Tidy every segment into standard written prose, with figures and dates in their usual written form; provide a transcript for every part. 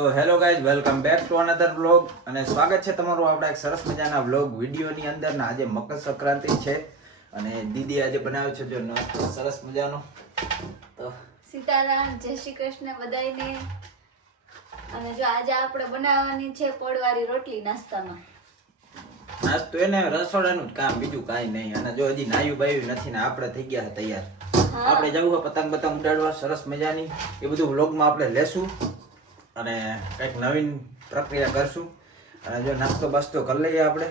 તો hello guys, welcome back to another vlog અને સ્વાગત છે તમારું આપણા એક સરસ મજાના વ્લોગ વિડીયોની અંદર. ને આજે મકર સંક્રાંતિ છે અને દીદી આજે બનાવ્યો છે જો નાસ્તો સરસ મજાનો. તો સીતારામ, જય શ્રી કૃષ્ણ બધાયને. અને જો આજે આપણે બનાવવાની છે પોળવાળી રોટલી નાસ્તામાં. નાસ્તો એને રસોડાનું જ કામ, બીજું કાંઈ નહીં. અને જો હજી નાયું બાયું નથી ને આપણે થઈ ગયા તૈયાર. આપણે જવું હોય પતંગ ઉડાડવા સરસ મજાની, એ બધું વ્લોગમાં આપણે લેશું અને કંઈક નવીન પ્રક્રિયા કરશું. અને જો નાસ્તો બાસ્તો કરી લઈએ આપણે.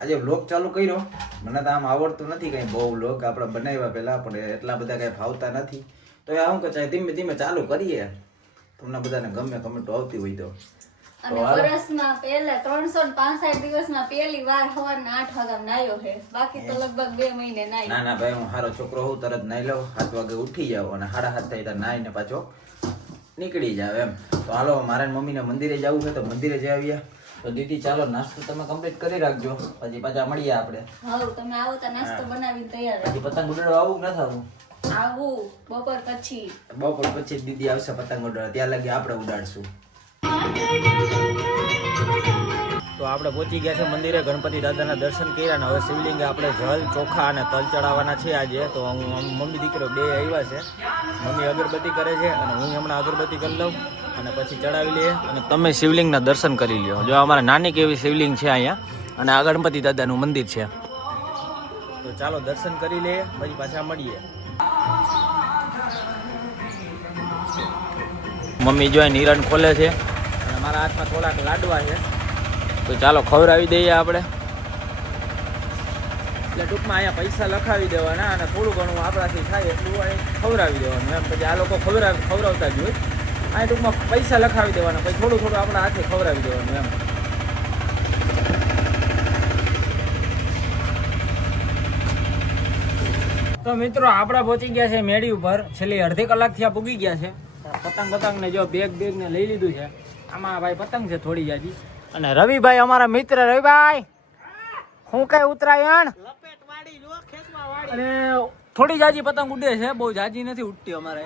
આજે વ્લોગ ચાલુ કર્યો, મને તો આમ આવડતું નથી કંઈ બહુ. વ્લોગ આપણે બનાવ્યા પહેલાં પણ એટલા બધા કંઈ ફાવતા નથી. તો એ આવું કે ધીમે ધીમે ચાલુ કરીએ, તમને બધાને ગમે કમેન્ટો આવતી હોય તો. અને વર્ષમાં પહેલા 365 દિવસમાં પહેલી વાર સવારના 8 વાગ્યા નાયો છે. બાકી તો લગભગ 2 મહિને નાઈ. ના ભાઈ, હું સારો છોકરો હોઉં, તરત નાઈ લઉં, 7 વાગે ઉઠી જાવ અને 7:30 થાય તો નાઈને પાછો નીકળી જાવ એમ. તો હાલો, મારા મમ્મીને મંદિરે જવું છે તો મંદિરે જઈ આવ્યા. તો દીદી ચાલો નાસ્તો તમે કમ્પ્લીટ કરી રાખજો, પછી પાછા મળીએ આપણે. હા, તમે આવો તો નાસ્તો બનાવીને તૈયાર રાખજો. પછી પતંગ ઉડાડવા આવું કે ન થવું? આવું બપોર પછી દીદી આવશે પતંગ ઉડાડવા, ત્યાં લગી આપણે ઉડાડશું. તો આપણે પહોંચી ગયા છે મંદિરે, ગણપતિ દાદાના દર્શન કર્યા ને હવે શિવલિંગે આપણે જલ, ચોખા અને તલ ચડાવવાના છે આજે. તો હું મમ્મી દીકરો બે આવ્યા છે. મમ્મી અગરબત્તી કરે છે અને હું હમણાં અગરબત્તી કરી લઉં અને પછી ચડાવી લઈએ. અને તમે શિવલિંગના દર્શન કરી લ્યો. જો અમારા નાની કેવી શિવલિંગ છે અહીંયા અને આ ગણપતિ દાદાનું મંદિર છે. તો ચાલો દર્શન કરી લઈએ, પછી પાછા મળીએ. મમ્મી જો નિરણ ખોલે છે અને મારા હાથમાં થોડાક લાડવા છે. તો ચાલો ખવડાવી દઈએ આપણે. એટલે ટૂંકમાં અહીંયા પૈસા લખાવી દેવાના અને થોડું ઘણું આપણાથી થાય એટલું ખવડાવી દેવાનું એમ. પછી આ લોકો ખવડાવતા જ હોય. અહીંયા ટૂંકમાં પૈસા લખાવી દેવાના, પછી થોડું થોડું આપણા હાથે ખવડાવી દેવાનું એમ. તો મિત્રો આપણે પહોંચી ગયા છે મેળી ઉપર. છેલ્લી અડધી કલાકથી આ પૂગી ગયા છે. પતંગ ને જો બેગ ને લઈ લીધું છે. આમાં ભાઈ પતંગ છે થોડી જાજી. અને રવિભાઈ અમારા મિત્ર, રવિભાઈ હું કઈ ઉત્તરાયણ અને થોડી જાજી પતંગ ઉડે છે, બહુ જાજી નથી ઉડતી અમારે.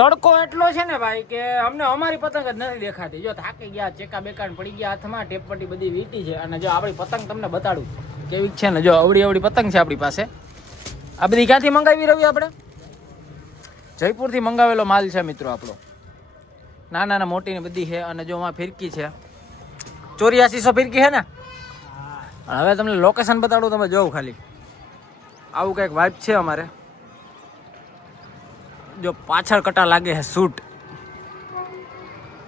તડકો એટલો છે ને ભાઈ કે અમને અમારી પતંગ જ નથી દેખાતી. જો થાકી ગયા, ચેકા બેકાન પડી ગયા હાથમાં, ટેપપટ્ટી બધી વીટી છે. અને જો આપણી પતંગ તમને બતાડું કેવી છે ને, જો અવળી પતંગ છે આપણી પાસે. આ બધી ક્યાંથી મંગાવી રવિ? આપણે જયપુરથી મંગાવેલો માલ છે મિત્રો આપણો. નાના મોટી ને બધી છે. અને જો આમાં ફિરકી છે 8400 ફિરકી છે ને. હવે તમને લોકેશન બતાડું, તમે જોવો ખાલી. આવું કંઈક વાઇબ છે અમારે. જો પાછળ કટા લાગે છે શૂટ.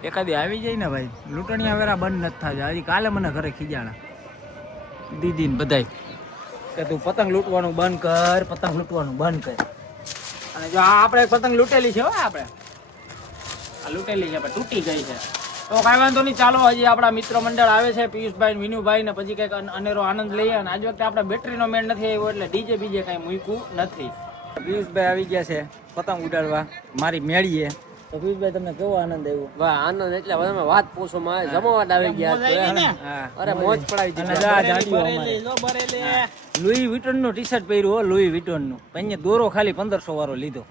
એકાદી આવી જાય ને ભાઈ, લૂંટણીયા વેરા બંધ નથી થાય. હજી કાલે મને ઘરે ખીજાણા દીદી ને બધાય કે તું પતંગ લૂંટવાનું બંધ કર, પતંગ લૂંટવાનું બંધ કર. અને જો આપણે એક પતંગ લૂંટેલી છે, આપણે લૂંટેલી છે પણ તૂટી ગઈ છે. તો કાંઈ વાંધો નહીં, ચાલો હજી આપણા મિત્ર મંડળ આવે છે, પિયુષભાઈ, વિનુભાઈ ને પછી કંઈક અનેરો આનંદ લઈએ. અને આજ વખતે આપણે બેટરીનો મેળ નથી આવ્યો એટલે ડીજે બીજે કાંઈ મૂક્યું નથી. પિયુષભાઈ આવી ગયા છે પતંગ ઉડાડવા મારી મેળીએ. તો પિયુષભાઈ તમને કેવો આનંદ આવ્યો? વાહ, આનંદ એટલે તમે વાત પૂછો માં, જમાવટ આવી ગયા. અરે મોજ પડાવી દીધી. લુઈ વિટોન નું ટી શર્ટ પહેર્યું, લુઈ વિટોન નું. અહીંયા દોરો ખાલી 1500 વાળો લીધો.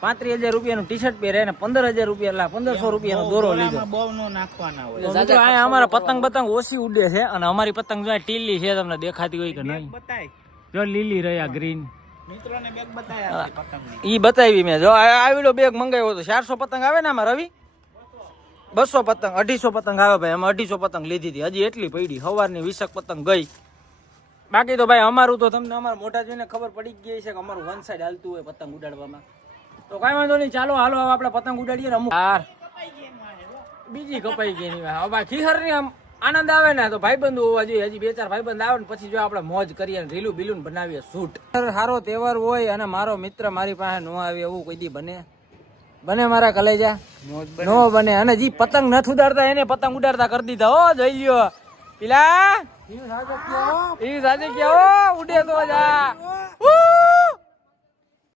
35,000 રૂપિયાનું ટી શર્ટ પહેરે ને 15,000 રૂપિયા 1500 રૂપિયાનો દોરો લીધો. મિત્રો અહીંયા અમારા પતંગ ઓછી ઉડે છે અને અમારી પતંગ જો ટીલી છે, તમને દેખાતી હોય કે નહીં? જો લીલી રહ્યા ગ્રીન. ઈ બતાવી મેં. જો આવેલો બેગ મંગાવ્યો હતો. 400 પતંગ આવે ને આમાં રવિ? 200 પતંગ, 250 પતંગ આવે ભાઈ. અમે 250 પતંગ લીધી હતી, હજી એટલી પડી. સવારની 20 પતંગ ગઈ. બાકી તો ભાઈ અમારું તો તમને અમારા મોઢા જોઈને ખબર પડી ગઈ છે કે અમારું વન સાઈડ હાલતું હોય પતંગ ઉડાડવામાં. તો કઈ વાંધો નહીં, ચાલો હાલો આપણે પતંગ ઉડાડીએ ને. અમુક બીજી કપાઈ ગઈ નહીં. હવે ખીહર ની આમ આનંદ આવે ને તો ભાઈબંધો હોવા જોઈએ. હજી 2-4 ભાઈબંધ આવે ને પછી જો આપણે મોજ કરીએ ને રીલું બીલું બનાવીએ શૂટ. સારો તહેવાર હોય અને મારો મિત્ર મારી પાસે ન આવે એવું કોઈ દી બને મારા કલેજા? નો બને. અને જે પતંગ નથી ઉડાડતા એને પતંગ ઉડાડતા કરી દીધા. હો જોઈ લ્યો પેલા ઈ સાથે ક્યાં ઉડે તો જા.